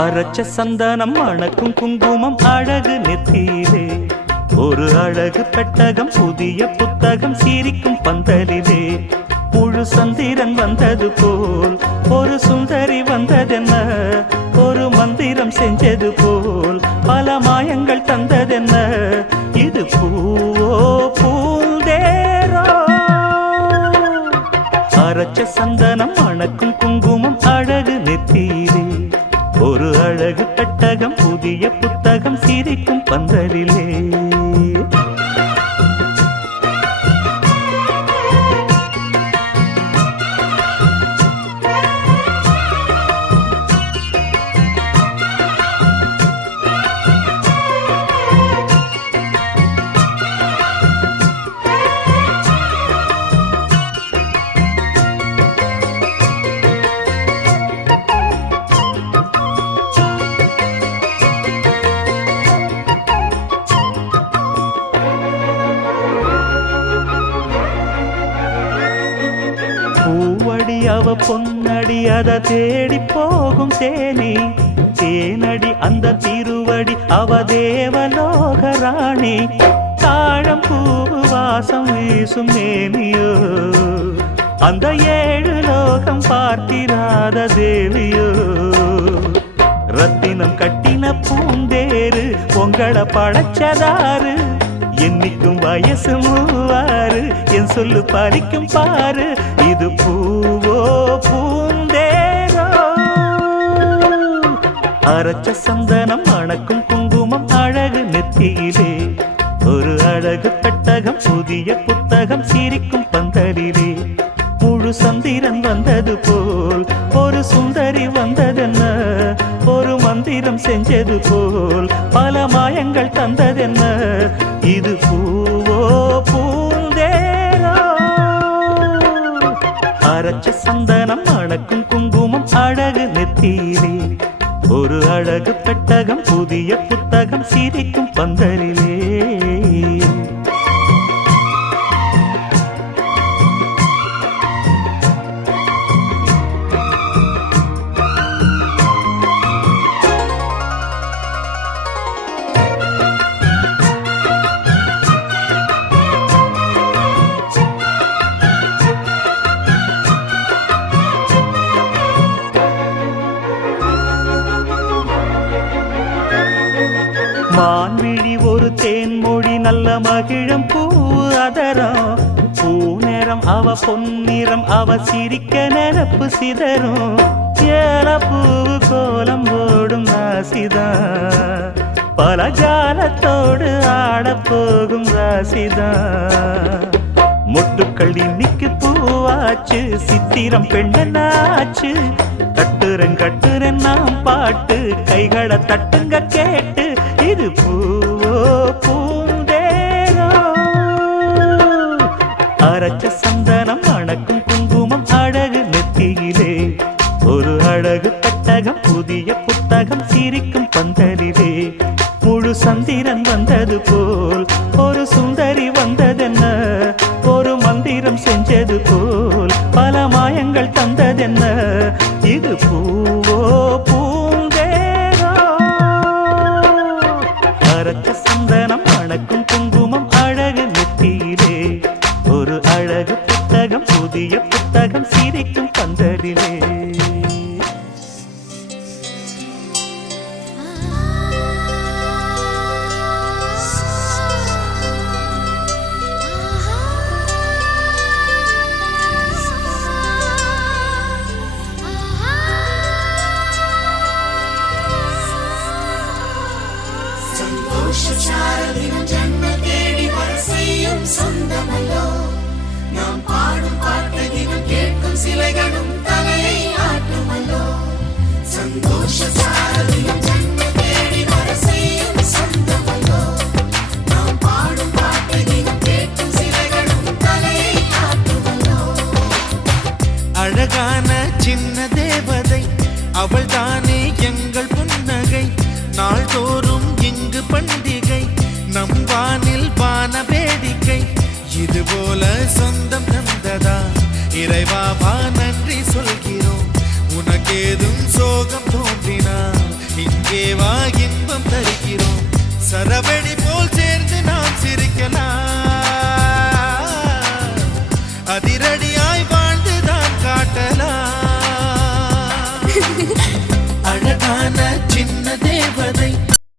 அரைச்ச சந்தனம் மணக்கும் குங்குமம் அழகு நெத்தியிலே ஒரு அழகு பெட்டகம் புதிய புத்தகம் சிரிக்கும் பந்தலிலே முழு சந்திரன் வந்தது போல் ஒரு சுந்தரி வந்ததென்ன ஒரு மந்திரம் செஞ்சது போல் பல மாயங்கள் தந்ததென்ன இது பூவோ பூந்தேரோ அரைச்ச சந்தனம் மணக்கும் குங்குமம் அழகு நெத்தியிலே ஒரு அழகு பெட்டகம் புதிய புத்தகம் சிரிக்கும் பந்தலிலே பூவடி அவ பொன்னடி அத தேடி போகும் தேனி தேனடி அந்த திருவடி அவ தேவலோக ராணி தாழம் பூவு வாசம் வீசும் மேனியோ அந்த ஏழு லோகம் பார்த்திராத தேவியோ ரத்தினம் கட்டின பூந்தேரு உங்களை படைச்சதாரு என்னைக்கும் வயசு மூவாறு என் சொல்லு பறிக்கும் பாரு இது பூவோ பூந்தேரோ அரைச்ச சந்தனம் மணக்கும் குங்குமம் அழகு நெத்தியிலே ஒரு அழகு பெட்டகம் புதிய புத்தகம் சிரிக்கும் பந்தலிலே முழு சந்திரன் வந்தது போல் ஒரு சுந்தரி வந்ததென்ன ஒரு மந்திரம் செஞ்சது போல் பல மாயங்கள் தந்ததென்ன இது பூவோ பூந்தேரோ அரைச்ச சந்தனம் மணக்கும் குங்குமம் அழகு நெத்தியிலே ஒரு அழகு பெட்டகம் புதிய புத்தகம் சிரிக்கும் பந்தலிலே மான்விழி ஒரு தேன்மொழி நல்ல மகிழம் பூ அதரம் பூநேரம் அவ பொன்னிறம் அவ சிரிக்க நினப்பு சிதறும் ஏல பூவு கோலம் போடும் ராசிதான் பல ஜாலத்தோடு ஆடப்போகும் ராசிதான் மொட்டுக்கள் இன்னைக்கு பூவாச்சு சித்திரம் பெண்ணாச்சு கட்டுறன் நாம் பாட்டு கைகளை தட்டுங்க கேட்டு இது பூவோ பூந்தேரோ அரைச்ச சந்தனம் மணக்கும் குங்குமம் அழகு நெத்தியிலே ஒரு அழகு பெட்டகம் புதிய புத்தகம் சிரிக்கும் பந்தலிலே முழு சந்திரன் வந்தது போல் ஒரு சுந்தரி வந்ததென்ன ஒரு மந்திரம் செஞ்சது போல் பல மாயங்கள் தந்ததென்ன இது பூவோ பூந்தேரோ அரைச்ச சந்தனம் மணக்கும் குங்குமம் அழகு நெத்தியிலே ஒரு அழகு புத்தகம் புதிய புத்தகம் சிரிக்கும் பந்தலிலே சந்தோஷச்சாரதினம் ஜன்ம தேடி வரிசையும் சொந்தமல்லோ நாம் பாடும் பாட்டு தினம் கேட்கும் சிலைகளும் தலையை ஆட்டுமல்லோ சந்தோஷச்சாரதினம் ஜன்ம தேடி வரிசையும் சொந்தமல்லோ நாம் பாடும் பாட்டு தினம் கேட்கும் சிலைகளும் தலையை ஆட்டுமல்லோ அழகான சின்ன தேவதை அவள்தானே எங்கள் புன்னகை நாள்தோறும் இங்கு பண்டிகை நம் வானில் வான வேடிக்கை இதுபோல சொந்தம் தந்ததா இறைவா நன்றி சொல்கிறோம் உனக்கேதும் சோகம் தோன்றினால் இங்கே வா இன்பம் தருகிறோம் சரவெடி போல் சேர்ந்து நாம் சிரிக்கலாம்